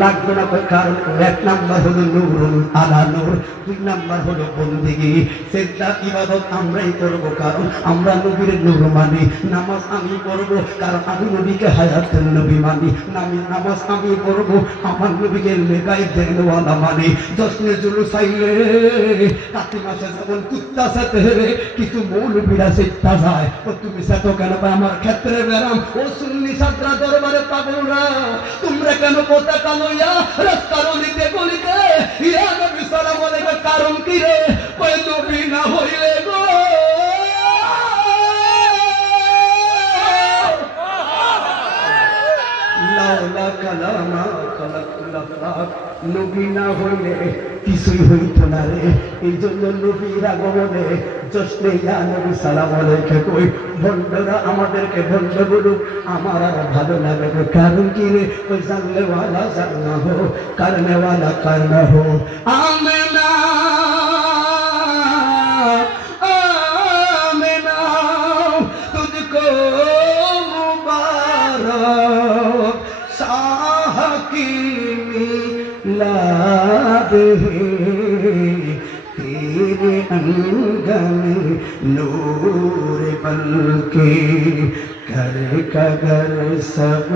লাগবে না। কারণ এক নাম্বার হলো নূরুল আলা নূর, দুই নাম্বার হলো বন্দেগী। সেজদা ইবাদত আমরাই করব, কারণ আমরা নবীর নূর মানি। নামাজ আমি পড়ব, কারণ আমি নবীকে হায়াতুন নবী মানি। নামাজ আমি পড়ব, আমার নবীকে লেগাই দেনওয়ালা মানি। জশ্নে জুলুস আইলে কাতি মাসে যখন কুত্তা সাথে কিছু মৌলবীরা সেটা যায়, ও তুমি সাথে কেন পায় আমার ক্ষেত্রে বেরাম। ও সুন্নি সাদরা দরবারে পাগলরা, তোমরা কেন পতাকা লইয়া রাস্তার অলিতে গলিতে ইয়া নবী সালাম আলাইহি, কারণ কি রে? কই নবী না হইলে গো লাউলা কালামা খালাকুল আফলাক, নবী না হইলে কিছুই হইত না রে। এই জন্য নবীর আগমনে জশ্নে ইয়া নবী সালাম আলাইহি কই। ভণ্ডরা আমাদেরকে ভণ্ড বলুক, আমার আর ভালো লাগে। কারণ কি রে? ওই জানলে ওয়ালা জানা হো, করনে ওয়ালা করনা হো। আমেনা আমেনা তুঝকো মুবারক, শাহ की मिलाद है तेरे अंगन नूर बल्कि घर का घर सब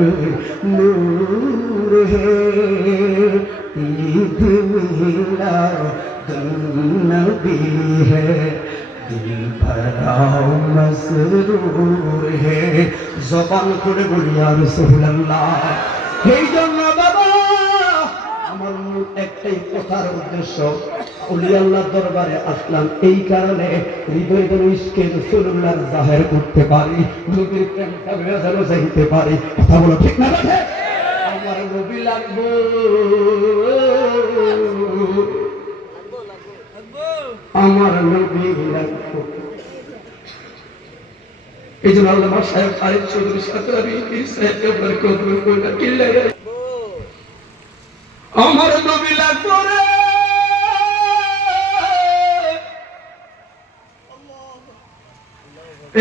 नूर है। ईद मिलाद नबी है, दिल भरा मसरूर है। জবান করে বলি ইয়া রাসূলুল্লাহ। এই জন্য বাবা আমার মূল একটাই কথার উদ্দেশ্য, ওলি আল্লাহর দরবারে আসলাম এই কারণে হৃদয় যেন ইশকে রাসূলুল্লাহর জাহির করতে পারি, নবীর প্রেমটা যেন জানতে পারি। কথা বলো ঠিক না? ঠিক। আমার নবী লাগবে, আমার নবী লাগবে। এই জন্য আল্লামা সাহেব আরিফ চৌধুরী সাতরাবি পীর সাহেবকে বরকত করে কিল্লা আমার নবী লাগবে রে।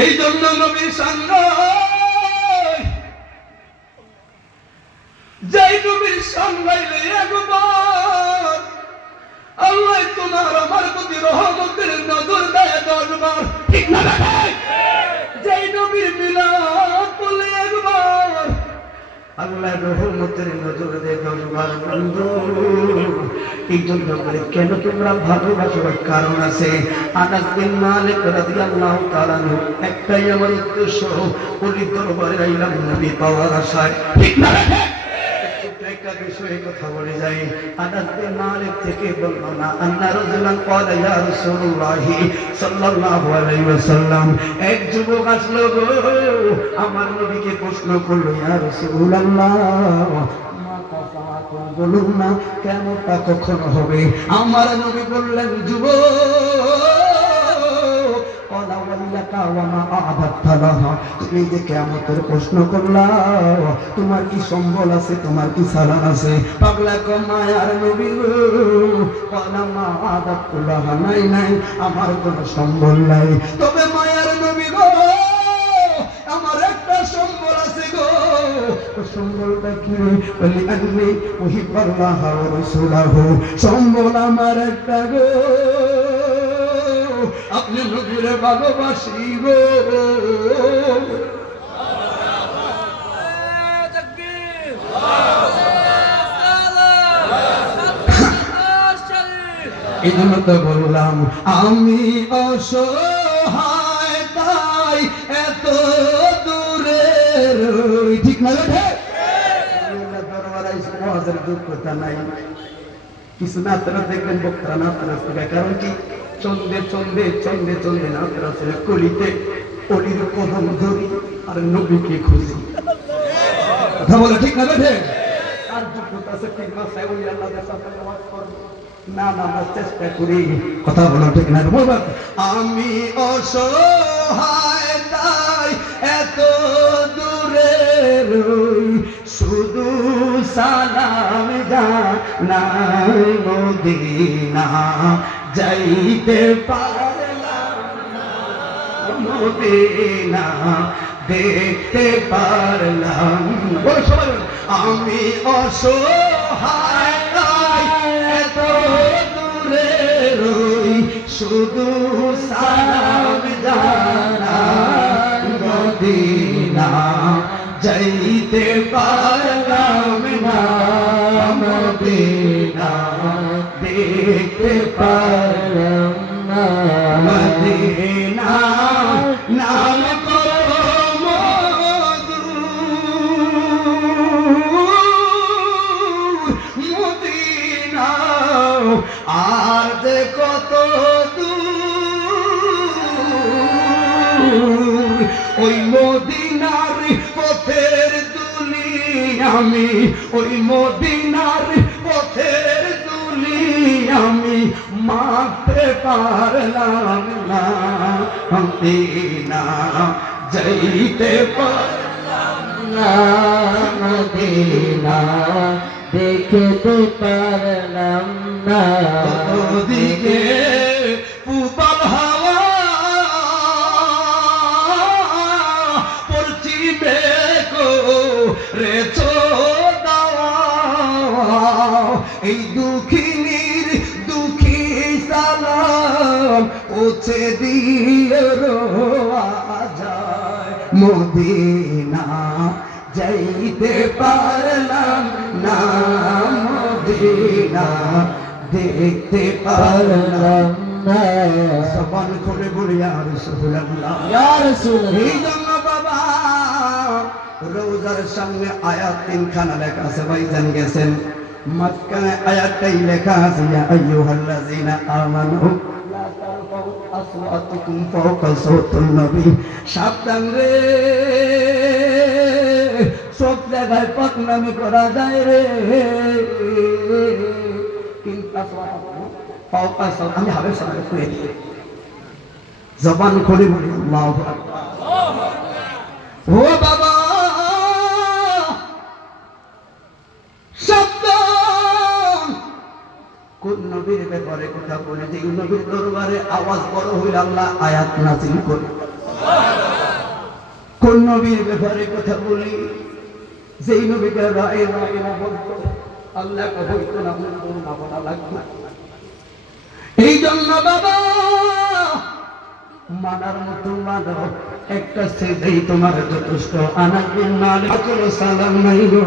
এই জন্য নবীর সঙ্গ যেই নবীর সঙ্গাইলে একবার আল্লাহ তোমার আমার প্রতি রহমতের নজর দেয় 10 বার। ঠিক না? যেই নবীর মিলাদ বলে একবার আল্লাহ রহমতের নজর দেয় 10 বার। বন্ধু এই জন্য বলে কেন তোমরা ভালোবাসো? কারণ আছে। আনাস বিন মালিক রাদিয়াল্লাহু তাআলা একটাই আমার উদ্দেশ্য, ওলি দরবারে আইলাম নবী পাওয়ার আশায়। ঠিক না? একটা বিষয়ে কথা বলে যাই। আনাস বিন মালিক থেকে বর্ণনা, আন্না রাজুলান ক্বালা ইয়া রাসূলুল্লাহ সাল্লাল্লাহু আলাইহি ওয়াসাল্লাম, এক যুবক আসলো গো আমার নবীকে প্রশ্ন করলো, ইয়া রাসূলুল্লাহ বলুন না কিয়ামতটা কখন হবে? আমার নবী বললেন, যুবক তুমি যে কিয়ামতের প্রশ্ন করলা, তোমার কি সম্বল আছে? তোমার কি সালান আছে? পাগলা কমায়ার নবী নাই নাই, আমার কোনো সম্বল নাই। তবে মায়ার নবী গো আমার একটা সম্বল আছে গো। সম্বলটা কি? বলি আমি উহিব্বুল্লাহ ওয়া রাসূলুহু। সম্বল আমার একটা গো, আপনি নবীরে ভালোবাসি গো। এই জন্য তো বললাম আমি অসহায় তাই এত দূরে রই। ঠিক না? দরবার আইসা মহাজের যোগ্যতা নাই, কিছু না তারা দেখবেন বক্তারা না তারা, কারণ কি চন্দে চন্দে চন্দে চন্দে না তারা কলিতে অলির কদম ধরি আর নবীকে খুঁজি। কথা বলে ঠিক না? আর যোগ্যতা আছে 3 মাস ওই আল্লাহর সাথে নামাজ পড়বো না, আমরা চেষ্টা করি। কথা বলো ঠিক না? আমি অসহায় তাই এত দূরে রই, শুধু সালাম জানাই মদিনা যাইতে পারলাম না, মদিনা দেখতে পারলাম। আমি অসহায় হায় হায় এত দূরে রই শুধু সালাম জানাই মদিনা যাইতে পারলাম না মদিনা দেখতে পারলাম না মদিনা নাম কত মধু মদিনা আর যে কত দূর ওই মদিনার পথের দুলি আমি ওই মদিনার পথের দুলি আমি মাপতে পারলাম না মদিনা যাইতে পারলাম না মদিনা দেখতে পারলাম না ওদিকে পূবাল হাওয়া পশ্চিমে রে দাওয়া এই দুঃখিনীর দুঃখী সালাম পৌঁছে দিয়ে রোয়া যায় মদিনা যাইতে পারলাম না মদিনা দেখতে পারলাম না জবান খুলে বলি ইয়া রাসূলুল্লাহ ইয়া রাসূলুল্লাহ এই জন্য বাবা রোজার সামনে আয়াত তিনখানা লেখা আছে ভাইজান গেছেন মাঝখানে আয়াতটাই লেখা আছে ইয়া আইয়ুহাল্লাযীনা আমানু লা তারফাউ আসওয়াতাকুম ফাওকা সাওতিন নবী সাবধান রে সব জায়গায় পাকনামি করা যায় রে কিন্তু ফাওকা সাওত আমি হবে সামনে কই জবান খুলে বলি আল্লাহু আকবার ও বাবা কোন নবীর ব্যাপারে কথা বলে যে নবীর দরবারে আওয়াজ বড় হইল আল্লাহ আয়াত নাযিল করে কোন নবীর ব্যাপারে কথা বলি যেই নবীকে রায় রায় না বলতো আল্লাহ কইতো না বলতো না বলা লাগবে এই জন্য বাবা মানার মতো মানো একটা সেজেই তোমার যথেষ্ট আনাবিন মালিক কোনো সালাম নাই গো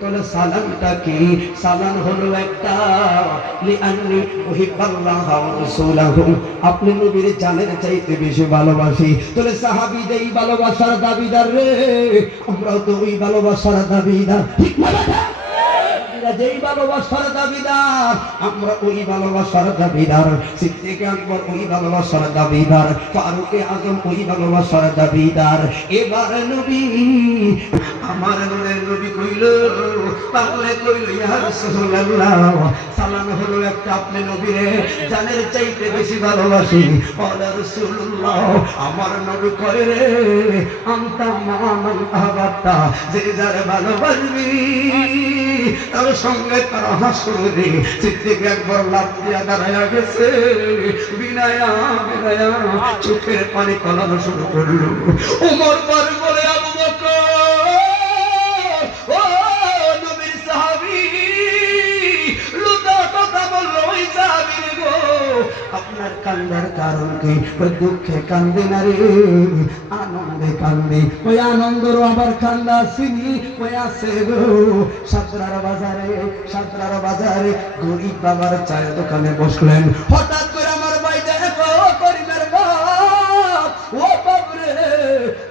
তোর সালামটা কি সালাম হলো একটা লিআন্নি উহিব্বাল্লাহ ওয়া রাসূলুহু আপনি নবীর জানের চাইতে বেশি ভালোবাসি তোর সাহাবী যেই ভালোবাসার দাবিদার রে আমরাও তো ওই ভালোবাসার দাবিদার ঠিক না বেটা যেই ভালোবাসার দাবিদার আমরা ওই ভালোবাসার দাবিদার সিদ্দিক আকবর ওই ভালোবাসার দাবিদার ফারুক আজম ওই ভালোবাসার দাবিদার এবার নবী আমার নবী কইল তাহলে কইল ইয়া রাসূলুল্লাহ সালাম হলো একটা আপনি নবীরে জানের চাইতে বেশি ভালোবাসি ও রাসূলুল্লাহ আমার নবী কয় রে আনতা মান আহাবাতা যে যার ভালোবাসবি তার সঙ্গে তার হাসরে সিদ্দিক একবার লাফ দিয়া দাঁড়ায়া গেছে বিনায়া বিনায়া চোখের পানি গলানো শুরু করলো ওমর পার বলে আবু বকর ও নবীর সাহাবী লুতা কথা বললো ওই সাহাবী গো আপনার কান্দার কারণ কি ওই দুঃখে কান্দে না রে আনন্দে কান্দে ওই আনন্দর আবার কান্দা সিনি ওই আছে গো সাতরার বাজারে গরিব বাবার চায়ের দোকানে বসলেন হঠাৎ করে আমার ভাই দেখো করিমের বাপ ও বাপ রে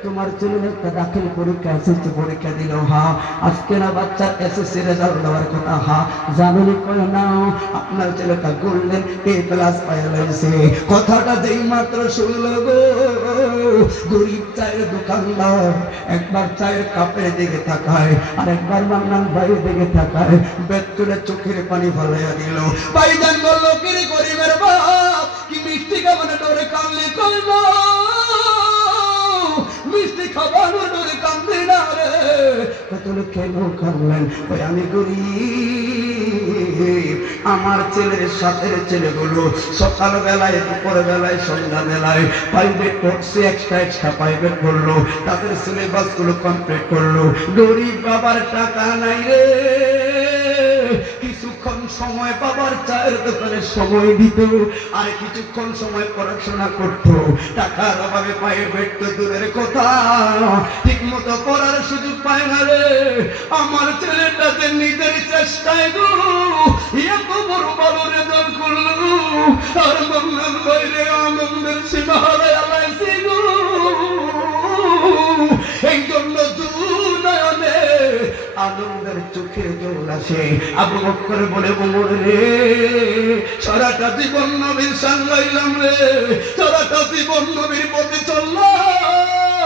তোমার ছেলে একটা দাখিল পরীক্ষা এসএসসি পরীক্ষা দিল হা আজকে না বাচ্চার এসএসসি রেজাল্ট দেওয়ার কথা হা জানুনি কয় না আপনার ছেলেটা গোল্ডেন এ প্লাস পাইছে কথাটা যেই মাত্র শুনল গো গরিব চায়ের দোকানদার একবার চায়ের কাপের দিকে তাকায় আর একবার মান্নান ভাইয়ের দিকে তাকায় বেদ করে চোখের পানি ফলাইয়া দিল ভাইজান বলল কি গরিবের বাপ কি মিষ্টি খাবানো ডরে কানলে কইব মিষ্টি খাবানো ডরে কান্দে না রে কতল কেন কানলেন ওই আমি গরিব আমার ছেলের সাথে ছেলেগুলো সকাল বেলায় দুপুর বেলায় সন্ধ্যা বেলায় প্রাইভেট পড়ছে এক্সট্রা প্রাইভেট করলো তাদের সিলেবাস গুলো কমপ্লিট করলো গরিব বাবার টাকা নাই রে সময় বাবার চায়ের দোকানে সময় দিত, আর কিছুক্ষণ সময় পড়াশোনা করত। টাকার অভাবে পায়ে বেট দূরের কথা, ঠিক মতো পড়ার সুযোগ পায় না রে। আমার ছেলেটা যে নিজের চেষ্টায় গো এত বড় ভালো রেজাল্ট করলো, আর মঙ্গল বাইরে আনন্দের সীমা হারায় আলাইছি গো। এই জন্য দুনয়নে আনন্দের চোখে জল আসে। আবু বকর বলে, ওমর রে, সারাটা জীবন নবীর সাঙ্গাইলাম রে, সারাটা জীবন নবীর পথে চললাম,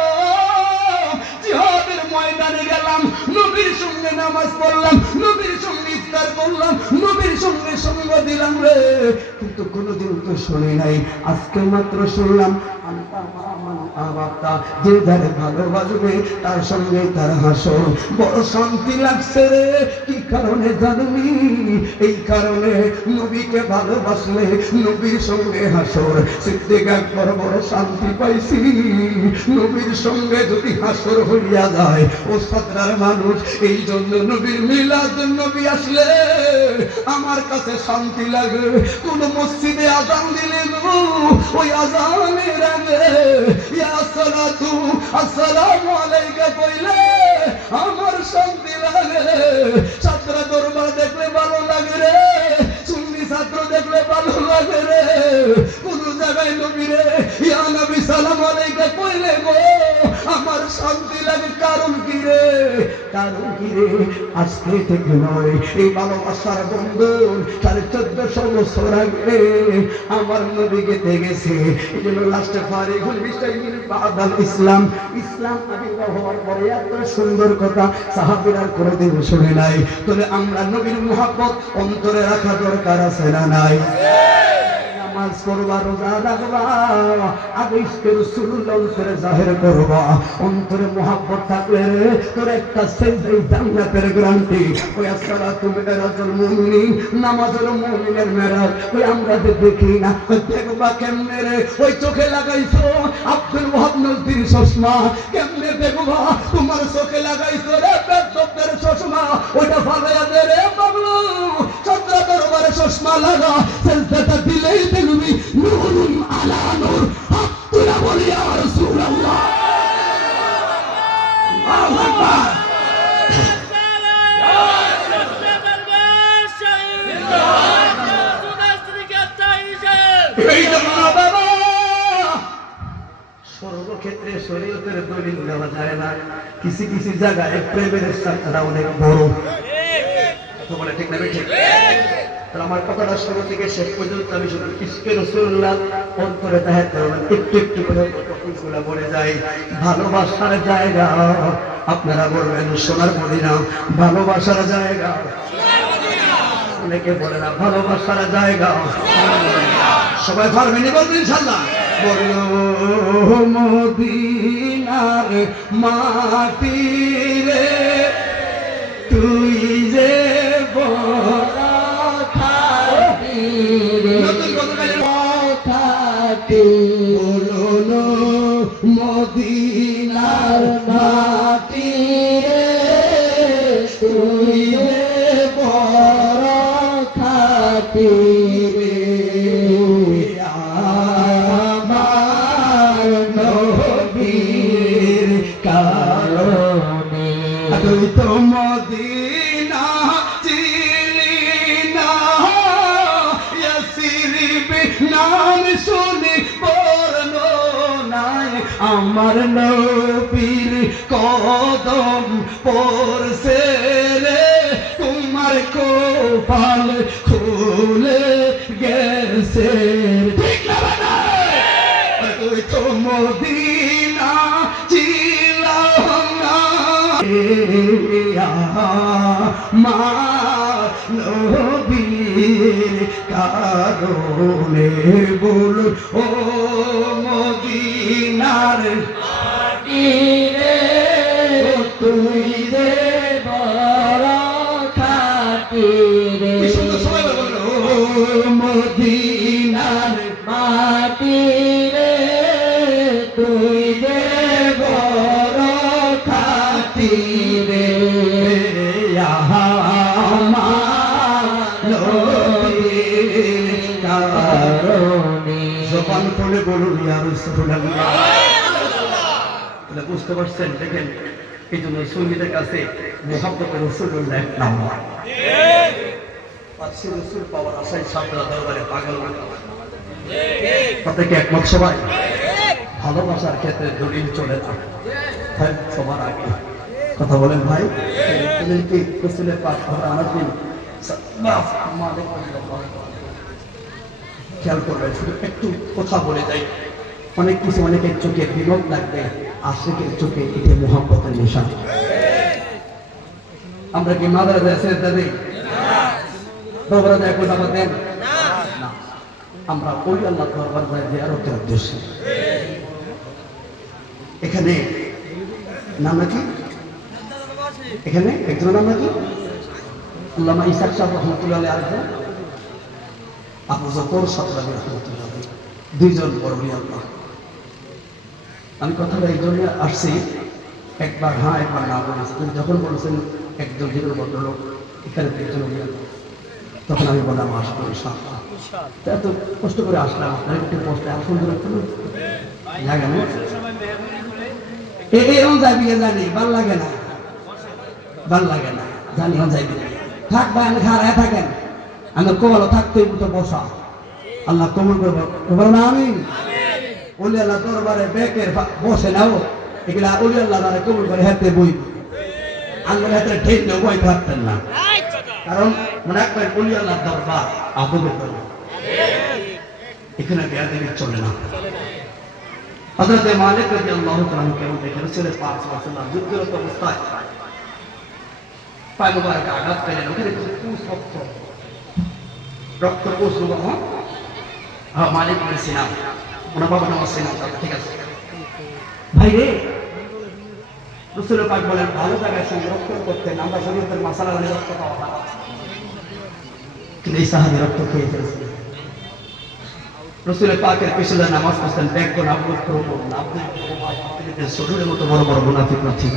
জিহাদের ময়দানে গেলাম, নবীর সঙ্গে নামাজ পড়লাম, নবীর সঙ্গে ইফতার করলাম, নবীর সঙ্গে সঙ্গ দিলাম রে, কিন্তু কোনোদিন তো শুনি নাই। আজকে মাত্র শুনলাম যে যারে ভালোবাসবে তার সঙ্গে তার হাসর। বড় শান্তি লাগছে রে। কি কারণে জানবি? এই কারণে নবীকে ভালোবাসলে নবীর সঙ্গে হাসর। সিদ্দিক আকবর বড় শান্তি পাইছি, নবীর সঙ্গে যদি হাসর হইয়া যায়। ও সাতরার মানুষ, এই জন্য নবীর মিলাদ নবী আসলে আমার কাছে শান্তি লাগে। কোন মসজিদে আযান দিলে গো, ওই আযানের আগে ইয়া সালাতু আসসালামু আলাইকা কইলে আমার শান্তি লাগে। ছাত্র দরবার দেখলে ভালো লাগে রে, সুন্নি ছাত্র দেখলে ভালো লাগে রে। কোন জায়গায় নবী রে ইয়া নবী সালাম আলাইকা কইলে গো আমার শান্তি লাগে। কারণ কি রে? কারণ কি রে? আজকে থেকে নয়, এই ভালোবাসার বন্ধন 1450 বছর আগে আমার নবীকে দেখেছে। এই জন্য লাস্টে ফারিকুল বিস্তারিত বাদাল ইসলাম, ইসলাম আবির্ভাব হওয়ার পরে এত সুন্দর কথা সাহাবীরা কোনোদিন শুনে নাই। তাহলে আমরা নবীর মুহাব্বত অন্তরে রাখা দরকার আছে না নাই? নামাজ পড়বা, রোজা রাখবা, আগে ইশকে রাসূলুল্লাহ অন্তরে জাহির করবা। অন্তরে মুহাব্বত থাকলে তোর একটা সেজদাই জান্নাতের গ্যারান্টি। ওই আসসালাতু মিরাজুল মুমিনিন, নামাজ হলো মুমিনের মেরাজ। ওই আমরা যে দেখি না, দেখবা কেমনে রে? ওই চোখে লাগাইছো আব্দুল ওয়াহাব নজরীর চশমা, কেমনে দেখবা? তোমার চোখে লাগাইছো রে বেদবদের চশমা, ওটা ফালাইয়া দে রে পাগলু। চন্দ্র দরবারে চশমা লাগা, সেজদাটা দিলেই দেখবি নূরুন আলা নূর। হাত তুলে বলি ইয়া রাসূলুল্লাহ, আল্লাহু আকবার। এই জন্য বাবা সর্বক্ষেত্রে শরীয়তের দলিল দেওয়া যায় না। কিছু কিছু জায়গায় প্রেমের স্থানটা অনেক বড়। বলে ঠিক না? ঠিক। আমার কথাটা শুরু থেকে শেষ পর্যন্ত আমি শুধু ইশকে রাসূলুল্লাহ অন্তরে দেখাতে হবে, একটু একটু করে কথাগুলো বলে যাই। ভালোবাসার জায়গা আপনারা বলবেন সোনার মদিনা, ভালোবাসার জায়গা। অনেকে বলে না ভালোবাসার জায়গা। সবাই পারবেনি বলবেন ইনশাআল্লাহ। বলো মদিনার মাটি রে, তুই যে বড় খাটি রে, খাটি। বলো মদিনার মাটি রে, তুই যে বড় খাটি রে। আমার নবীর কারণে তুই তো মদিনা চিনি না, ইয়াসরিব নাম শুনি বর্ণনায় আমার নবীর কদম পড়ছে রে, তোমার কপাল খুলে গেছে। ঠিক না বাবা? তুই তো মদিনা ছিলাম না, নবীর কারণে। বল ও মদিনার মাটি রে, তুই রে বড় খাটি রে। ও মদিনার মাটি রে, তুই রে বড় খাটি রে। আমার চরণে। জবান খুলে বলুন ইয়া রাসূলুল্লাহ। তাহলে বুঝতে পারছেন, দেখেন এই জন্য সুন্নিদের কাছে মুহাব্বতে রাসূলুল্লাহ এক নাম্বার। পাঁচশো রসুল পাওয়ার আশায় সাপড়া দরবারে পাগল তাতে কি একমত সবাই? ভালোবাসার ক্ষেত্রে দলিল চলে না, সবার আগে কথা বলেন ভাই। কি রসুলের পাক আমার দিন খেয়াল করবেন, শুধু একটু কথা বলে যাই। অনেক কিছু অনেকের চোখে বিনোদ লাগবে, আশিকের চোখে এটি মুহাব্বতের নিশান। আমরা কি মাদ্রাসায় সেজদা দেই? দরবারে যায় কোথা দেন না, আমরা ওই আল্লাহ দরবার যায় জিয়ারতের উদ্দেশ্যে। এখানে নাম নাকি, এখানে একজনের নাম নাকি আল্লামা ইসাক সাহেব রহমতুল্লাহ আলাইহি, আবু জফর সাতরাবি রহমতুল্লাহ, দুইজন বড় আল্লাহ। আমি কথাটা এই জন্য আসছি, একবার হ্যাঁ একবার না বলেছি। তুমি যখন বলেছেন একজন জীবন ভদ্রলোক এখানে একজন তখন আমি বললাম আসবো ইনশাআল্লাহ। এত কষ্ট করে আসলাম, আপনার একটু কষ্ট আসুন ধরে জায়গা নেই, এরকম যাবি জানি ভাল লাগে না, ভাল লাগে না জানি যাইবি থাক ভাই, আমি খারায় থাকেন, আমি কবল থাকতেই মতো বসা আল্লাহ কবল করবো না। আমি ওলি আল্লাহ দরবারে বেকের বসে নাও, এগুলা ওলি আল্লাহ দ্বারা কবল করে হাতে বই আঙ্গুল হাতে ঠেক নেও, বই থাকতেন না। কারণ মনে রাখবেন ওলি আল্লাহ দরবার আদবের দরবার, এখানে বেয়াদবি চলে না। হযরত মালিক রাদিয়াল্লাহু তাআলা কেমন দেখে রাসূলের পাক সাল্লাল্লাহু আলাইহি ওয়াসাল্লাম যুদ্ধরত অবস্থায় পায়ে মোবারকে আঘাত পেলেন, ওখানে রক্ত পৌঁছল। হ্যাঁ মালিক বলেছিলাম ওনার বাবা নাম ছিলাম, ঠিক আছে ভাই রে। রাসূলের পাক বলেন ভালো জায়গায় সংরক্ষণ করতেন, আমরা শরীয়তের মাসালা নিয়ে রক্ত পাওয়া না, কিন্তু এই সাহাবী রক্ত খেয়ে ফেলছে। রাসূলের পাকের পেছনে নামাজ পড়তেন, দেখবেন আব্দুল করুন আব্দুল শরীরের মতো বড় বড় মুনাফিক ছিল।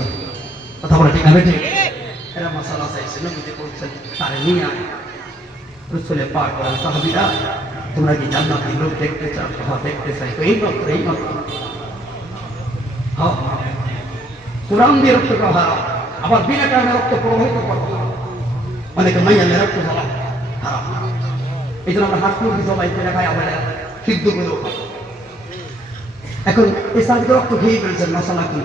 কথা বলে ঠিক আছে, ঠিক এরা মাসালা চাইছে নবীজি বলছেন তারে নিয়ে আয়। রাসূলের পাক বলেন সাহাবীরা তোমরা কি জান্নাতি লোক দেখতে চাও? হ্যাঁ দেখতে চাই। তো এই মাত্র হ্যাঁ কোরআন দিয়ে রক্ত প্রবাহ, আবার বিনা কারণে রক্ত প্রবাহিত করা, অনেকে মাইয়া রক্ত জ্বালা হারাম। এই জন্য আমরা হাত মুরগি সবাই করে খাই, আবার সিদ্ধ করেও খাই। এখন এই সাহাবীকে রক্ত খেয়ে ফেলছেন, মশলা কি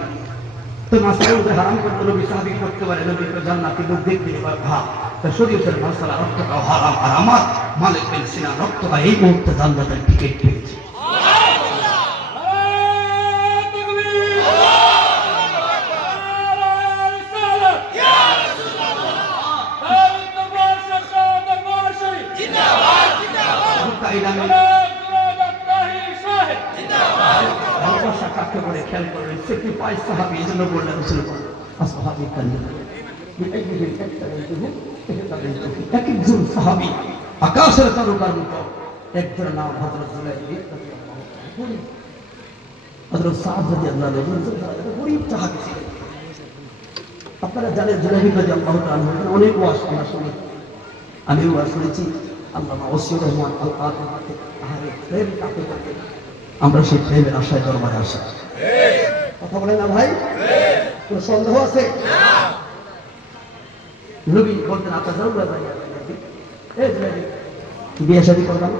তো মশলা ওদের হারাম করতে নবী সাহাবীকে করতে পারে, নবী জান্নাতি লোক দেখতে ভাব তা শরীয়তের মশলা রক্তটাও হারাম। আর আমার মালিক বিন সিনান রক্তটা এই মুহূর্তে জান্নাতের টিকিট পেয়েছে। ভালোবাসা কাকে বলে খেয়াল করবেন, সে কি পায় সাহাবী, এই জন্য বললেন রাসূল আসহাবী কাল্লাহ একজন সাহাবী আকাশের তারকার মতো। একজনের নাম হযরত জুলাইবিব রাদিয়াল্লাহু তাআলা, হযরত সাদ রাদিয়াল্লাহু তাআলা গরীব সাহাবী ছিলেন। আপনারা জানেন জুলাইবিব রাদিয়াল্লাহু তাআলা অনেক ওয়াজ আমরা শুনি, আমিও ওয়াজ শুনেছি। আল্লামা ওসিউর রহমান আল কাদের আহারে প্রেম কাকে বলে, আমরা সেই প্রেমের আশায় দরবারে আসি। কথা বলে না ভাই, কোনো সন্দেহ আছে? নবী বলতেন আপনার বিয়ে শাদী করলাম,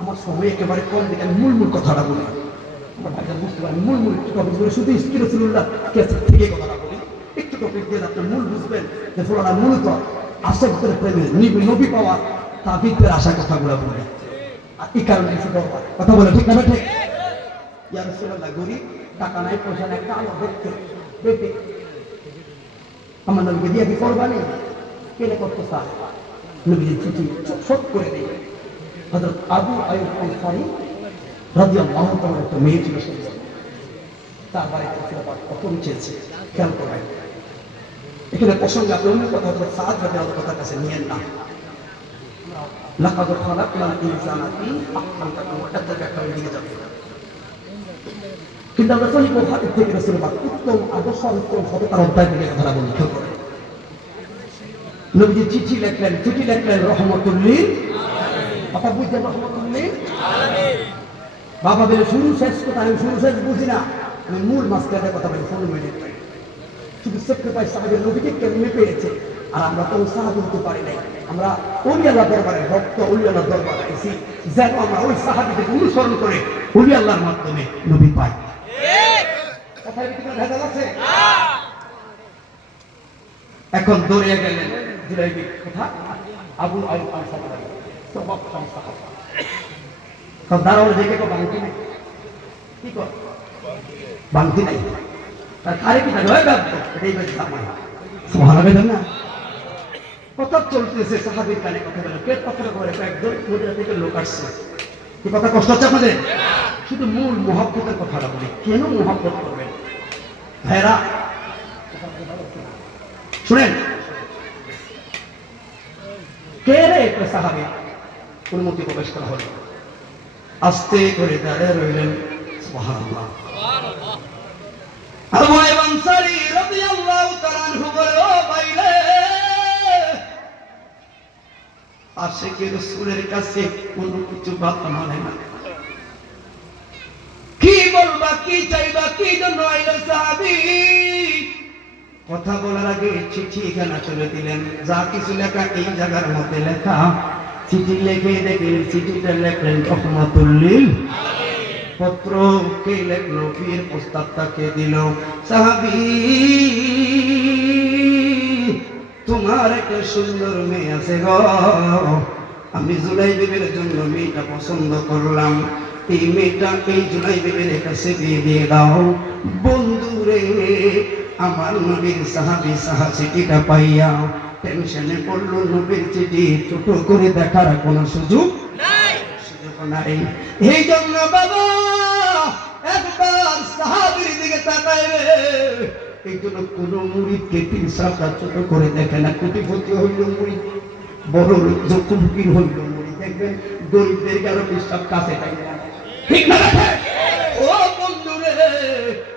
আমার সময় একেবারে কম দিকে আমি মূল কথাটা বলি, আমার ভাইটা বুঝতে পারেন মূল একটু টপিক বলে শুধু স্ত্রী রাসূলুল্লাহ থেকে কথাটা বলি, একটু টপিক দিয়ে আপনার মূল বুঝবেন যে ফলানা মূলত আশা ভিতরে প্রেমে নবী পাওয়া তা ভিতরে আশা কথাগুলো বলে। আর এই কারণে এসে দরকার কথা বলে ঠিক না ঠিক? ইয়া রাসূলুল্লাহ গরিব, টাকা নাই পয়সা নাই, একটা আলো দেখতে দেখতে আমার নবীকে দিয়ে কি কোরবানি কেনে করতে চায়, নবীর চিঠি শোধ করে দেয়। হযরত আবু আইয়ুব আনসারী রাদিয়াল্লাহু তাআলা একটা মেয়ে ছিল, তার বাড়িতে ছিল অপরিচয়েছে। খেয়াল করবেন এখানে প্রসঙ্গে আপনি অন্য কথা হচ্ছে সাদ রাদিয়াল্লাহু তাআলার কাছে নিয়েন না। লাকাদ খালাকনাল ইনসানা ফি আহসানি তাকওয়িম, এটা ব্যাখ্যা দিকে যাবে। কিন্তু আমরা সহিহ বুখারী থেকে রাসূলের উত্তম আদর্শ উত্তম সততার অধ্যায় থেকে কথা বলি। খেয়াল করেন নবীজি চিঠি লিখলেন রহমতুল লিল কথা বুঝতে রহমতুল্লিল আলামিন। বাবা বলে শুরু শেষ কথা, আমি শুরু শেষ বুঝি না, আমি মূল মাস্টারের কথা বলি। 15 মিনিট শুধু সেক্রিফাইস সাহাবীর নবীকে কেমনে পেয়েছে, আর আমরা তো সাহাবী হতে পারি নাই। আমরা ওলি আল্লাহ দরবারে ভক্ত, ওলি আল্লাহ দরবারে আইছি যেন আমরা ওই সাহাবীদের অনুসরণ করে ওলি আল্লাহর মাধ্যমে নবী পাই। কথার ভিতরে ভেজাল আছে? এখন দৌড়ে গেলেন জুলাইবি কথা আবু আইয়ুব আনসারী সবক সংস্থা সব দাঁড়ানো দেখে তো বাংতি নাই, কি কর বাংতি নাই, তার কারে কি থাকে এটাই বেশ জামাই সুবহানাল্লাহ না। কথা চলতেছে, সাহাবীর কানে কথা বলে, পেট পাথর করে একজন মদিনা থেকে লোক আসছে। কি কথা কষ্ট হচ্ছে আপনাদের? শুধু মূল মুহাব্বতের কথাটা বলি, কেন মুহাব্বত করবেন ভাইরা শুনেন। কে রে সাহাবী অনুমতি প্রবেশ করা হলো, আস্তে করে দাঁড়িয়ে রইলেন। সুবহানাল্লাহ। আবু আইয়ুব আনসারী রাদিয়াল্লাহু তাআলা আনহু বলে, ও ভাইরে, আশিকে রাসূলের কাছে কোনো কিছু বাত মানে না, কি বলবা, কি চাইবা, কি জন্য আইলো সাহাবী? কথা বলার আগে চিঠি খানা চলে দিলেন, যা কিছু লেখা এই জায়গার মধ্যে লেখা। চিঠি লিখে দেখলেন, চিঠিটা লেখলেন রহমাতুল্লিল আলামিন। পত্র কে লেখলো, পীর প্রস্তাবটা কে দিল? সাহাবী, তোমার একটা সুন্দর মেয়ে আছে গো, আমি জুলাইবিবের জন্য মেয়েটা পছন্দ করলাম, এই মেয়েটা এই জুলাইবিবের কাছে বিয়ে দিয়ে দাও। বন্ধুরে, আমার নবীর সাহাবী চিঠিটা পাইয়া টেনশনে পড়লো। নবীর চিঠি ছোট করে দেখার কোনো সুযোগ নাই। এই জন্য বাবা একবার সাহাবীর দিকে তাকাইবে। এই জন্য কোন মুরিদকে পীর সাহেবরা ছোট করে দেখে না। কোটিপতি হইল মুরিদ, বড় যখন পীর হইল মুরিদ, দেখবেন গরিবদেরকে আরো বিশ্বাস কাছে থাকে, ঠিক না? ও বন্ধুরে,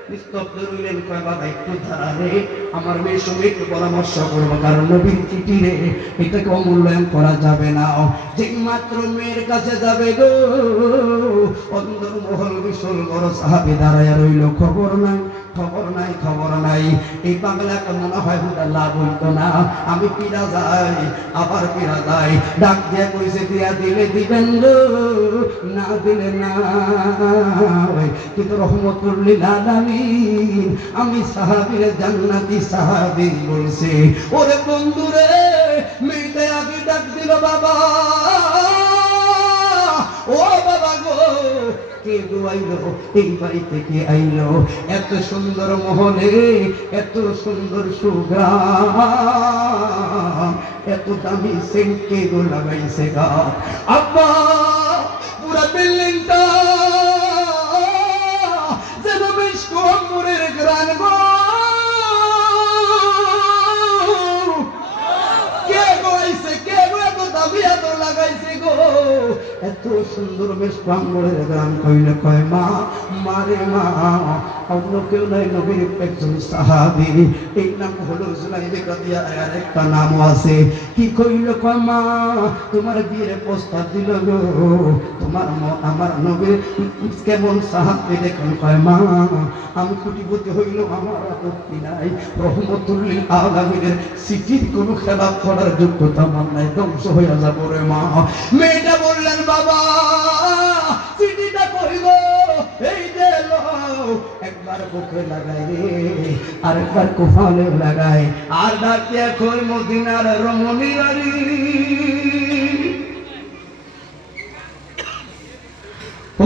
নিস্তব্ধ রইলেন। কয় বাবা একটু দাঁড়ালে, আমার মেয়ের সঙ্গে একটু পরামর্শ করবো, কারণ নবীর চিঠি রে, এটাকে অমূল্যায়ন করা যাবে না। যে মাত্র মেয়ের কাছে যাবে গো, অন্দর মহল বিশাল বড় সাহাবী দাঁড়ায় রইল। খবর নাই, খবর নাই, খবর নাই। এই বাংলাকে মনে হয় হুদাল্লাহ বলতো না, আমি পীরা যাই আবার পীরা যাই। ডাক দিয়ে কইছে, দিয়া দিলে দিবেন গো, না দিলে না। কিন্তু রহমতুল্লিল আলামিন আমি সাহাবীর জান্নাতি সাহাবী বলছে। ওরে বন্ধুরে, মেয়েটা আগে ডাক দিল, বাবা, ও বাবা গো, কে আইলো এই বাড়ি থেকে আইলো? এত সুন্দর মহলে, এত সুন্দর সুগ্রাম, এত দামি সেন্ট কে গো লাগাইছে গা? আব্বা, পুরা বিল্ডিংটা যেন বেশ কমরের গ্রান গো। কে গো আইছে, কে গো এত দামি এত লাগাইছে গো? এত সুন্দর বেশ কমরের গ্রান। কইলে কয় মা, মারে মা, অন্য কেউ নাই, নবীর একজন সাহাবী, এই নাম হলো জুলাইবি কাদিয়া। আর একটা নামও আছে। কি কইল? কয় মা, তোমার বিয়ের প্রস্তাব দিল গো, তোমার আমার নবীর কেমন সাহাবী দেখুন। কয় মা, আমি কোটিপতি হইল আমার আপত্তি নাই, রহমতুল্লিল আলামিনের চিঠির কোনো খেলাপ করার যোগ্যতা আমার নাই, ধ্বংস হইয়া যাবো রে মা। মেয়েটা বললেন, বাবা চিঠিটা কইব, এই যে একবার বুকে লাগাই রে, আরেকবার কোফালে লাগাই, আর ডাকিয়া কই মদিনার রমণী নারী।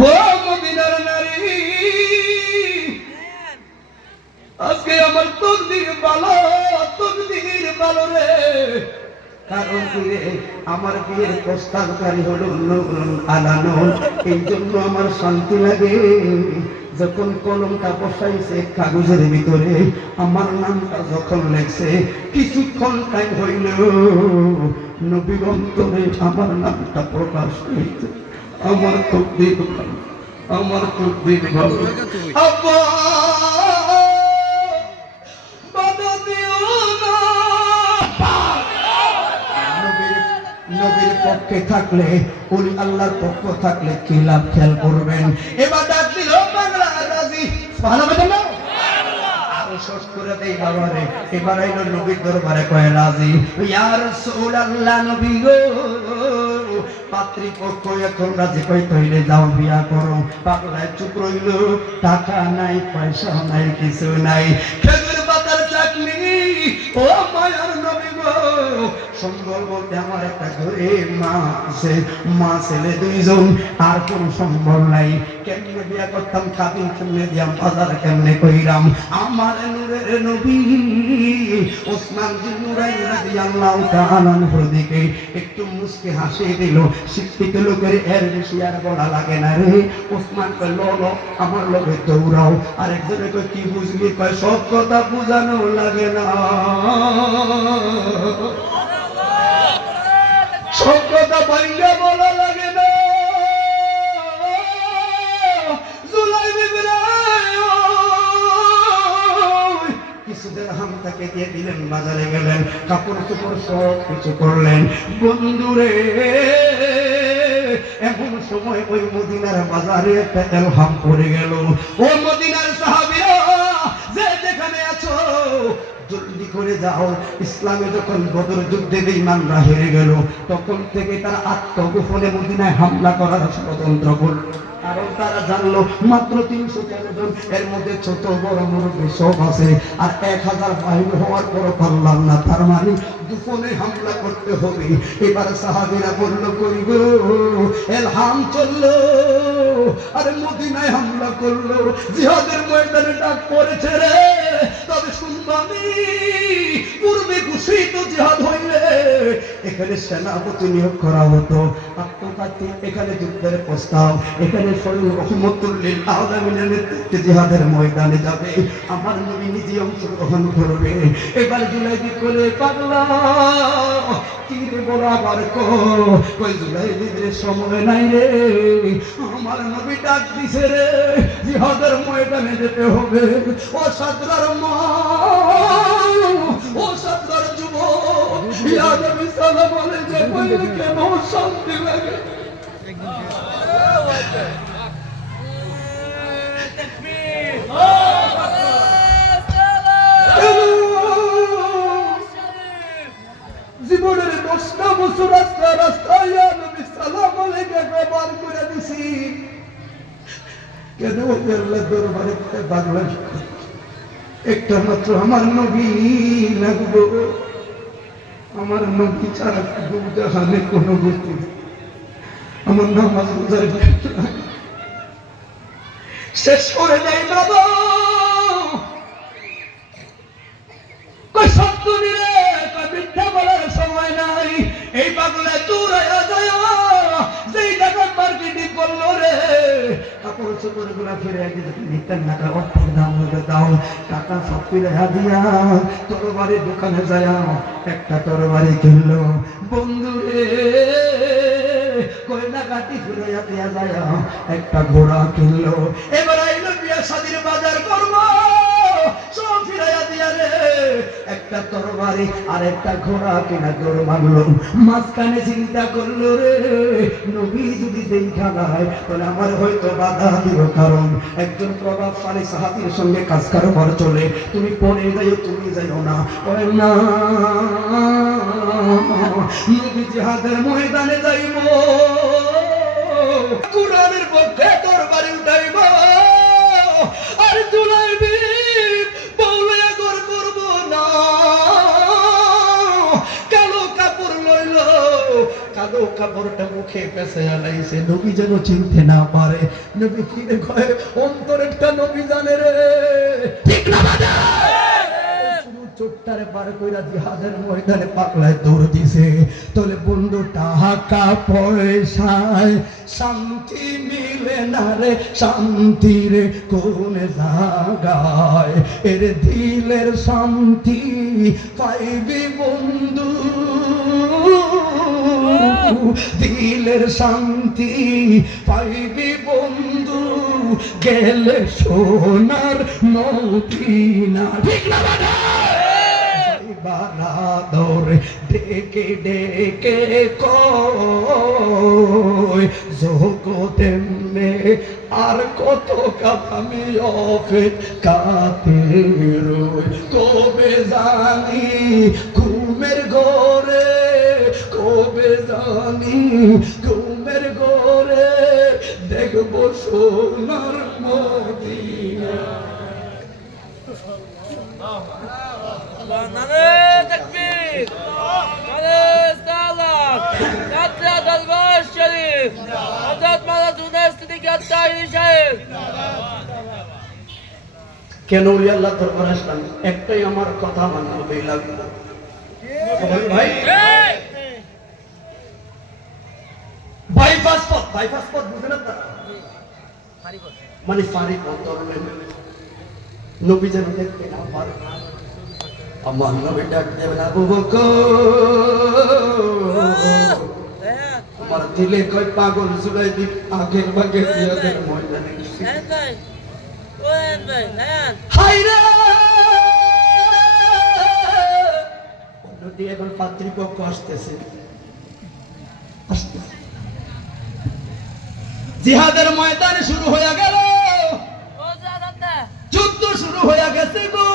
ও মদিনার নারী, আজকে আমার তকদির ভালো, তকদির ভালো রে। কারণ আমার বিয়ের প্রস্তাবকারী হলো নূরুন আলা নূর। এই জন্য আমার শান্তি লাগে। যখন কলমটা বসাইছে কাগজের ভিতরে, আমার নামটা যখন লেখছে, কিছুক্ষণ টাইম হইল নবীর অন্তরে আমার নামটা প্রকাশ হয়েছে। আমার তকদির ভালো, আমার তকদির ভালো। আব্বা, নবীর পক্ষে থাকলে, ওলি আল্লাহর পক্ষ থাকলে কি লাভ খেয়াল করবেন। এবার ডাক দিল বাংলা রাজি, ভালো হবে না? আরো শেষ করে দেই বাবারে। এবার আইলো নবীর দরবারে কয় রাজি, ইয়া রাসূলুল্লাহ নবী গো, পাত্রীপক্ষ এখন রাজি, কই তৈলে যাও বিয়া করো। পাগলায় চুপ রইল, টাকা নাই পয়সা নাই কিছু নাই, খেজুর পাতার চাটনি। ও মায়ার নবী গো, সম্বল বলতে আমার একটা ঘরে মা আছে, মা ছেলে দুইজন, আর কোন সম্বল নাই। কেমনে বিয়া করতাম, খাদিম কেমনে দিয়াম, বাজার কেমনে কইরাম। আমার নূরের নবী ওসমান বিন নুরাইন রাদিয়াল্লাহু তাআলা আনহুর দিকে একটু মুস্কি হাসি দিল। শিক্ষিত লোকের এর বেশি আর বলা লাগে না রে। ওসমান কয় লো আমার লগে দৌড়াও। আরেকজনে কয় কি বুঝলি, কয় সব কথা বুঝানো লাগে না, সব কথা বাইরে বলা লাগে না। কিছুদের হাম তাকে দিয়ে দিলেন, বাজারে গেলেন, কাপড় চোপড় সব কিছু করলেন। বন্ধুরে এমন সময় ওই মদিনার বাজারে একটা এলহাম পড়ে গেল। ও মদিনার সাহাবীরা, যে যেখানে আছো জলদি করে যাও। ইসলামে যখন বদর যুদ্ধে বেঈমানরা হেরে গেল, তখন থেকে তারা আত্মগোপনে মদিনায় হামলা করার ষড়যন্ত্র করল। কারণ তারা জানলো মাত্র 313 জন, এর মধ্যে ছোট বড় মুরব্বী সব আছে, আর 1000 বাহিনী হওয়ার পর পারলাম না, তার মানে গোপনে হামলা করতে হবে। এবার সাহাবীরা বলল কই গো, এলহাম চললো আর মদিনায় হামলা করলো, জিহাদের ময়দানে ডাক পড়েছে রে। তবে শুনবানি, পূর্বে ঘোষিত জিহাদ হইলে এখানে সেনাপতি নিয়োগ করা হতো, আত্মঘাতী এখানে যুদ্ধের প্রস্তাব, এখানে রহমতুল লিল আলামিনের নেতৃত্বে জিহাদের ময়দানে যাবে, আমার নবী নিজে অংশগ্রহণ করবে। এবার জুলাইবি করে পাগলা কি রে বড় আবার কই জুলাইবির সময় নাই রে, আমার নবী ডাক দিছে রে, জিহাদের ময়দানে যেতে হবে। ও সাদরার মা, ও সাদরার যুবক, ইয়া নবী সালাম আলাইহি কইলে কেন শান্তি লাগে। জীবনের 10টা বছর রাস্তায় নবী সালাম আলাইহি ব্যবহার করে দিছি, কেন আল্লাহ দরবারে বাংলা একটা মাত্র আমার নবী লাগবো। আমার নবী ছাড়া জাহানে কোনো গতি, আমার নামাজ রোজার শেষ করে দেয় বাবা। কই সত্য নিরে, কই মিথ্যা বলার সময় নাই। এই পাগলা চুরাইয়া যায়, যেই টাকা মার্কেটিং করলো রে, কাপড় চোপড় গুলা ফিরে মিথ্যার টাকা অর্থের দাম হলে দাও, টাকা সব ফিরাইয়া দিয়া তরবারি দোকানে যায় একটা তরবারি কিনলো। বন্ধু রে কয়না কাটি ফিরাইয়া দিয়া যায় একটা ঘোড়া কিনলো। এবার আইলো বিয়া শাদির বাজার করবো, সব ফিরাইয়া দিয়া রে একটা তরবারি আর একটা ঘোড়া কিনা দৌড় মারলো। মাঝখানে চিন্তা করলো রে, নবী যদি দেখা যায় তাহলে আমার হয়তো বাধা দিব, কারণ একজন প্রভাবশালী সাহাবীর সঙ্গে কাজ কারবার চলে, তুমি পরে যাইও, তুমি যাইও না। ওই না, নবী জিহাদের ময়দানে যাইব, কুরআনের পক্ষে তরবারি উঠাইব, আর জুলাইবি বউলিয়া ঘর করব না। কালো কাপড় লইল, কালো কাপড়টা মুখে পেছে আলাইছে, নবী যেন চিনতে না পারে। নবী ফিরে কয় অন্তরেরটা নবী জানে রে, ঠিক না বাজা? চোট্টারে পার কইরা জিহাদের ময়দানে পাগলায় দৌড় দিছে। তোলে বন্ধু টাকা পয়সায় শান্তি মিলে না রে, শান্তির কোন জায়গায় এর দিলের শান্তি পাইবি বন্ধু, দিলের শান্তি পাইবি বন্ধু গেলে সোনার মদিনা। ঠিক না বাবা? বারাদর ডেকে ডেকে কই জগতে মে আর কত কামি অপেক্ষাতে রই কবে জানি ঘুমের ঘরে কবে জানি ঘুমের ঘরে দেখবো সোনার মদিনা নারে তাকবীর নারে সালাত কাতরা দরবার শরীফ হযরত মাওলানা জুনায়েদ সিদ্দিকী আত-তাহিরি সাহেব কেন ওই আল্লাহ দরবার আসলাম একটাই আমার কথা মানতে লাগবে ভাই বাইপাস পথ বুঝলেন না মানে ফারি পথ ধরলেন নবী যেন দেখতে না পারে আমার নবী ডাক দেবেন আবু বকর আমার দিলে কই পাগল জুলাই দি আগের ভাগে জিয়াদের ময়দানে গেছে ভাই ওয়েন ভাই হাই রে নদী এখন পাত্রীপক্ষ আসতেছে জিহাদের ময়দান শুরু হয়ে গেল ও জানাতে যুদ্ধ শুরু হয়ে গেছে গো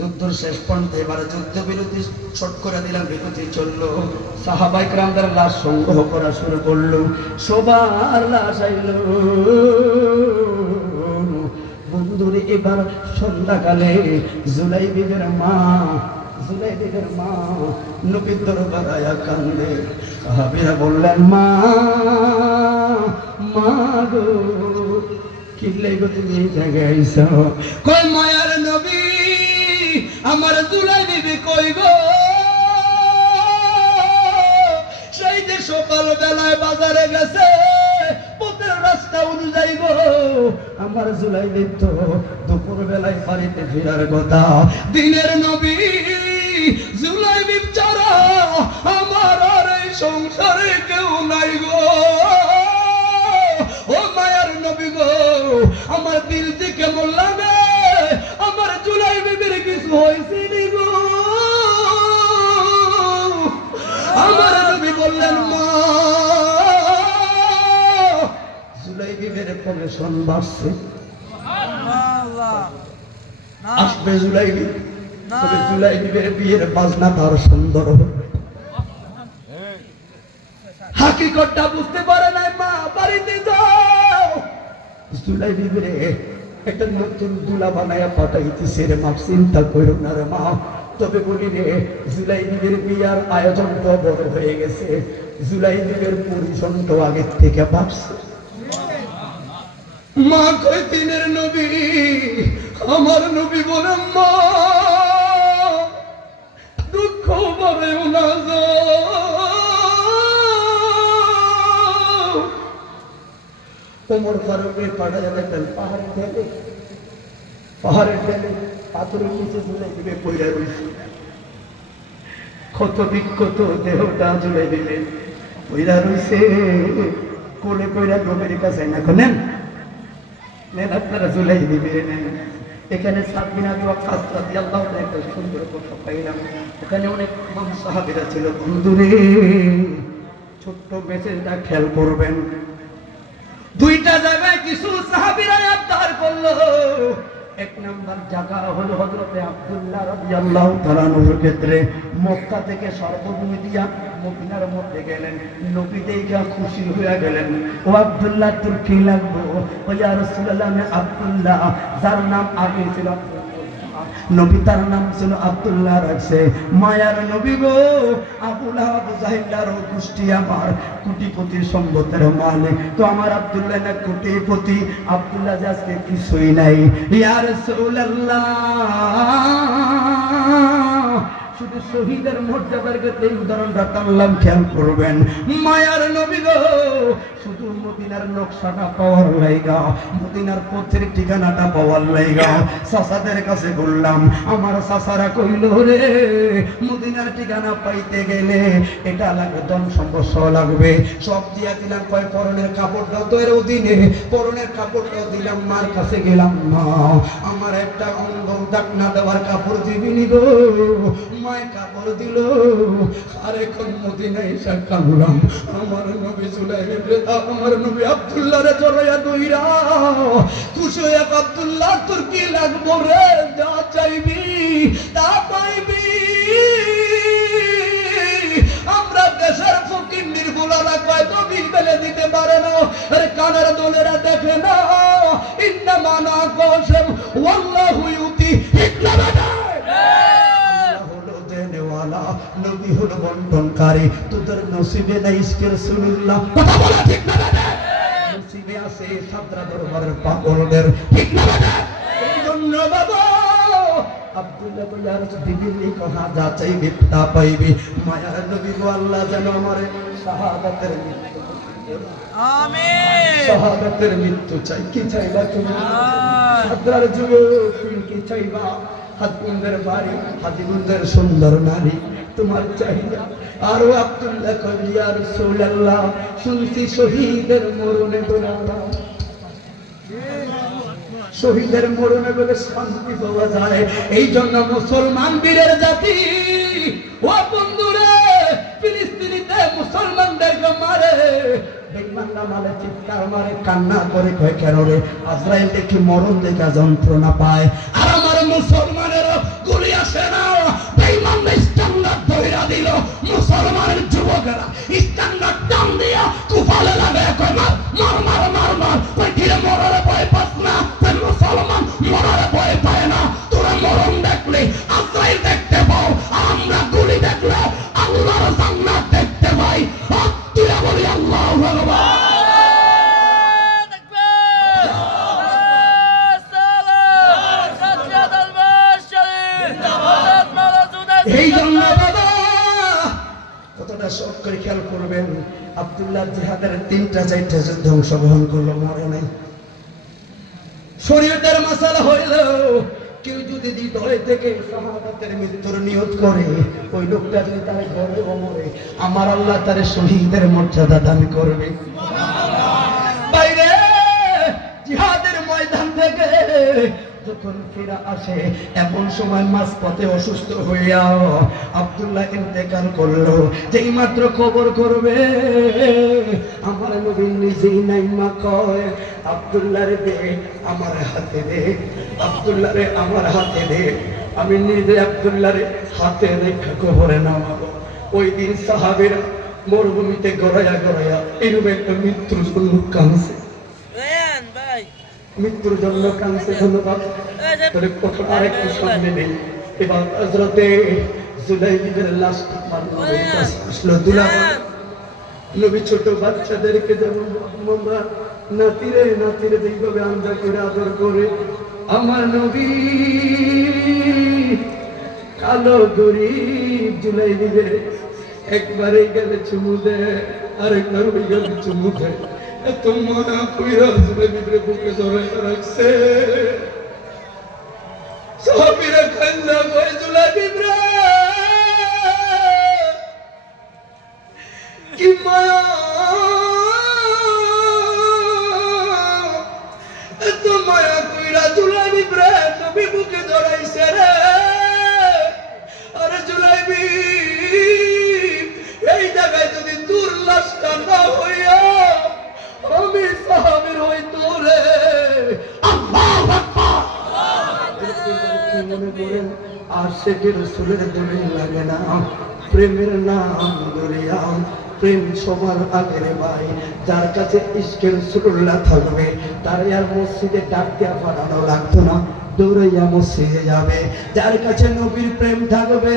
যুদ্ধ শেষ পর্যন্ত এবারে যুদ্ধ বিরতি শর্ট করে দিলাম বিরতি চললো সাহাবাই کرامদের লাশ সংগ্রহ করা শুরু করলো সবার লাশ আইলো বন্ধুরে এবার সন্ধ্যাকালে জুলাই বিবির মা নবীর দরবারে আয়া কান্দে সাহাবীরা বললেন মা গো কি লাগো তুমি এই জায়গায় আইছো কই মায়ার নবী আমার জুলাই বিবি কই গো সেই যে সকাল বেলায় বাজারে গেছে পথের রাস্তা অনুযায়ী গো আমার জুলাই বিবি তো দুপুর বেলায় বাড়িতে ফেরার কথা দিনের নবী জুলাই বিবি ছাড়া আমার আর এই সংসারে কেউ নাই গো ও মায়ার নবী গো আমার দিল থেকে কেমন লাগে আমার জুলাই বিবির কিছু হয়েছে নি গো আমার নবী বললেন মা জুলাই বিবির পরেশান বাড়ছে আসবে জুলাই বিবি তবে জুলাই বিবির বিয়ের বাজনা তার সুন্দর হবে হাকিকতটা বুঝতে পারে নাই মা বাড়িতে যাও জুলাই বিবিরে একটা নতুন দুলা বানায়া পাঠাইতেছে রে মা চিন্তা করো না রে মা তবে বলি রে জুলাই বিবির বিয়ার আয়োজন তো বড় হয়ে গেছে জুলাই বিবির পরিশন তো আগে থেকে বাড়ছে মা কই দিনের নবী আমার নবী বলে মা দুঃখ বড়েও না ওমর ফারুকের পাঠায় দেখলেন পাহাড়ের ঢেলে পাথরের নিচে জুলাই দিবে পইরা রয়েছে ক্ষত বিক্ষত দেহটা জুলাই দিবে পইরা রয়েছে কোলে পইরা নবীর কাছে না নেন আপনারা জুলাই দিবে নেন এখানে সাতদিনা কাজ রাদিয়াল্লাহু তাআলা একটা সুন্দর কথা পাইলাম ওখানে অনেক সাহাবীরা ছিল বন্ধুরে ছোট্ট মেসেজটা খেয়াল করবেন দুইটা জায়গায় কিছু সাহাবীরা আবদার করলো এক নাম্বার জায়গা হলো হযরতে আব্দুল্লাহ রাদিয়াল্লাহু তাআলা নূর ক্ষেত্রে মক্কা থেকে সর্বভূমি দিয়া মদিনার মধ্যে গেলেন নবী দেখা খুশি হয়ে গেলেন ও আব্দুল্লাহ তোর কি লাগবে ও ইয়া রাসূলুল্লাহ আমি আব্দুল্লাহ যার নাম আগে ছিল নবী তার নাম ছিল আব্দুল্লাহ রাখছে মায়ার নবী গো আবু লাহাব জাহিলার গোষ্ঠী আমার কোটিপতি সম্পদের মালিক তো আমার আব্দুল্লাহ না কোটিপতি আব্দুল্লাহ যে আজকে কিছুই নাই ইয়া রাসূলুল্লাহ যদি শহীদের মর্যাদার ক্ষেত্রে এই উদাহরণটা টানলাম, খেয়াল করবেন। মায়ার নবী গো, শুধু মদিনার নকশাটা পাওয়ার লাইগা, মদিনার পথের ঠিকানাটা পাওয়ার লাইগা চাচাদের কাছে বললাম। আমার চাচারা কইল, রে মদিনার ঠিকানা পাইতে গেলে এটা লাগবে, ধন সম্পদ লাগবে, সব দিয়া দিলাম। কয় পরনের কাপড়টাও তো এর অধীনে, পরনের কাপড়টাও দিলাম। মার কাছে গেলাম, মা আমার একটা অঙ্গ ডাকনা দেওয়ার কাপড় দিবিনি গো। মায় কাপড় দিল। আর এখন মদিনায় এসে কাঁদলাম। আমার নবী সুলাইমান, আমার নবী আব্দুল্লাহ রে জড়াইয়া দইরা খুশি হয়ে, আব্দুল্লাহ তোর কি লাগবো রে, যা চাইবি তা পাইবি। আমরা দেশের ফকির নির্গুলারা কয় নবী বেলে দিতে পারে না, আরে কানের দোলেরা দেখে না। ইন্নামা না কসম ওয়াল্লাহু ইউতি হিকমাতা। নবী হলো বন্টনকারী, তোদের নসিবে নাই ইশকে রাসূলুল্লাহ। কথা বলা ঠিক না দাদা? নসিবে আছে সাদরা দরবারের পাগলদের, ঠিক না দাদা? এই জন্য বাবা আব্দুল্লাহ কইয়ার দিদিনি কথা যা চাইবে তা পাইবি। মায়ার নবী গো, আল্লাহ যেন আমারে শাহাদাতের মৃত্যু, আমিন, শাহাদাতের মৃত্যু চাই। কি চাইবা তুমি? সাদরার যুগে তুমি কি চাইবা? হাজিগুন্দের বাড়ি, হাজিগুন্দের সুন্দর নারী তোমার চাহিদা। আর আব্দুল্লাহ কইল, ইয়া রাসূলুল্লাহ, শুনছি শহীদের মরণে বলে, শহীদের মরণে বলে শান্তি পাওয়া যায়। এই জন্য মুসলমান বীরের জাতি, ও বন্ধুরে, ফিলিস্তিনিতে মুসলমানদেরকে মারে, বেঈমানরা মারে, চিৎকার মারে, কান্না করে, কয় কেন রে? আজরাইল দেখি মরণ দেখা যন্ত্রণা পায়, আর আমার মুসলমানের গুলি আসে না। বেঈমানরা স্ট্যান্ডার্ড ধইরা দিল, মুসলমানের যুবকেরা স্ট্যান্ডার্ড টান দিয়া কুফালে লাগে, কয় মার মার মার মার মার, কই কিরে মরারে ভয় পাস না? মুসলমান মরারে ভয় পায় না। তোরা মরণ দেখলে আজরাইল দেখতে পাও, আমরা গুলি দেখলে আল্লাহর জান্নাত দেখতে পাই। তুই বলি আল্লাহু আকবার। এই জন্য বাবা কতটা শখ করে খেয়াল করবেন। আব্দুল্লাহ জিহাদের 3টা-4টা যুদ্ধে অংশগ্রহণ করলো, মরে নাই। শরীয়তের মাসালা হইল, কেউ যদি হৃদয় থেকে শাহাদাতের মৃত্যুর নিয়ত করে, ওই লোকটা যদি তার ঘরে মরে, আমার আল্লাহ তার শহীদের মর্যাদা দান করবে। বাইরে জিহাদের ময়দান থেকে যখন ফিরে আসে, এমন সময় মাঝপথে অসুস্থ হইয়া আব্দুল্লাহ ইন্তেকাল করলো। যেই মাত্র খবর করবে, আমার নবী নিজেই নাইমা কয়, আব্দুল্লাহ রে দে আমার হাতে দে, আব্দুল্লাহ রে আমার হাতে দে। আমি নিজে আব্দুল্লাহ রে হাতে রেখা কবরে নামাবো। ওই দিন সাহাবীরা মরুভূমিতে গড়াইয়া গড়াইয়া এরূপ একটা মৃত্যুর জন্য কাঁদছে, মৃত্যুর জন্য কাঁদছে। ধন্যবাদ। তোর কথা আরেকটু সামনে নেই। এবার হযরতে জুলাইবিবের লাশ আসলো। নবী ছোট বাচ্চাদেরকে যেমন নাতিরে নাতিরে যেভাবে আন্দা করে আদর করে, আমার নবী কালো গরিব জুলাইবিবে একবারে গেলে চুমু দেয়, আরেকবার ওই গেলে চুমু দেয়। এত মনে কইরা জুলাইবিবে বুকে জড়াইয়া রাখছে। সাহাবীরা কান্না করে, জুলাইবিবে কি মায়া, এত মায়া কইরা জুলাইবিবে নবী বুকে জড়াইছে রে। আরে জুলাইবি, এই জায়গায় যদি তোর লাশটা না হইয়া আমি সাহাবীর হইতো রে। আল্লাহু আকবার। মনে করেন আশিকের রাসূলের দলিল লাগে না, প্রেমের নাম দরিয়া। প্রেম সবার আগের ভাই, যার কাছে ইশকের রাসূলুল্লাহ থাকবে তার আর মসজিদে ডাক দিয়া পাঠানো লাগতো না, দৌড়াইয়া মুছে যাবে। যার কাছে নবীর প্রেম থাকবে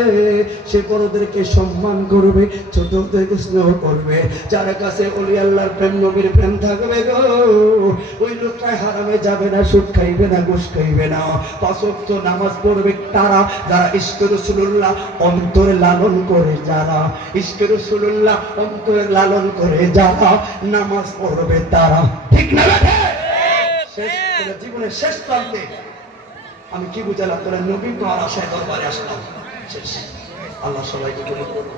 সে বড়দেরকে সম্মান করবে, ছোটদেরকে স্নেহ করবে। যার কাছে ওলি আল্লাহর প্রেম নবীর প্রেম থাকবে গো, ওই লোকটা হারামে যাবে না, সুদ খাইবে না, ঘুষ খাইবে না। পাঁচ ওয়াক্ত নামাজ পড়বে তারা যারা ইশকে রাসূলুল্লাহ অন্তরে লালন করে, যারা ইশকে রাসূলুল্লাহ অন্তরে লালন করে, যারা নামাজ পড়বে তারা। ঠিক না বেঠে? শেষ জীবনের শেষ প্রান্তে আমি কি বুঝালাম, তোরা নবী তো আর আশায় দরবারে আসলাম। শেষ। আল্লাহ সবাইকে কবুল করুন।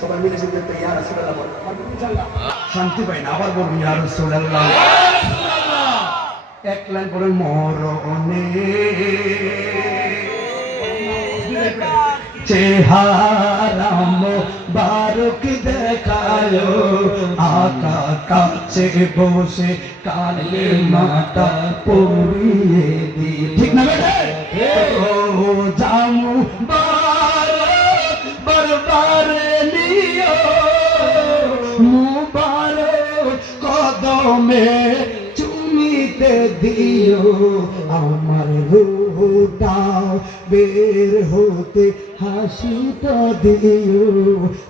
সবাই মিলে যদি একটা ইয়া রাসূলুল্লাহ বলেন, শান্তি পাই না। আবার বলুন ইয়া রাসূলুল্লাহ। এক লাইন বলেন, মরণে চেহারা মোবারক দেখায়, আকা কাছে বসে কালেমাটা পড়িয়ে দি। ঠিক না বেটা? ও জামু বারবারে নিও মুবারক কদমে চুমিতে দিও, আমার রূহটাও বের হতে হাসিটা দিও,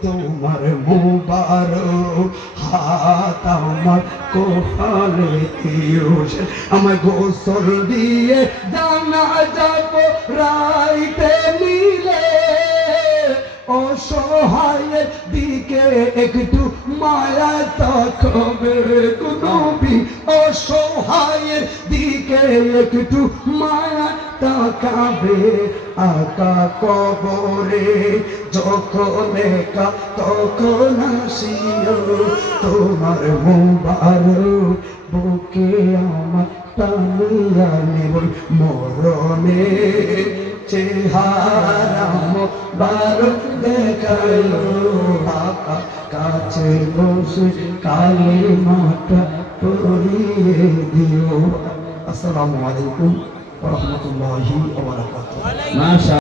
তোমার মুবারক হাত আমার কপালে দিও। আমায় গোসল দিয়ে জানাজা পড়াইতে নিলে, অসহায়ের দিকে একটু মায়া তাকাবে গো নবী, অসহায়ের দিকে একটু মায়া তাকাবে। আকা কবরে যখন একা তখন আসিও, তোমার মুবারক বুকে আমার টানিয়া নেব। মরণে চেহারা মোবারক দেখাইও, আকা কাছে বসে কালেমাটা পড়িয়ে দিও। আসসালামু আলাইকুম ওয়া রাহমাতুল্লাহি ওয়া বারাকাতুহু।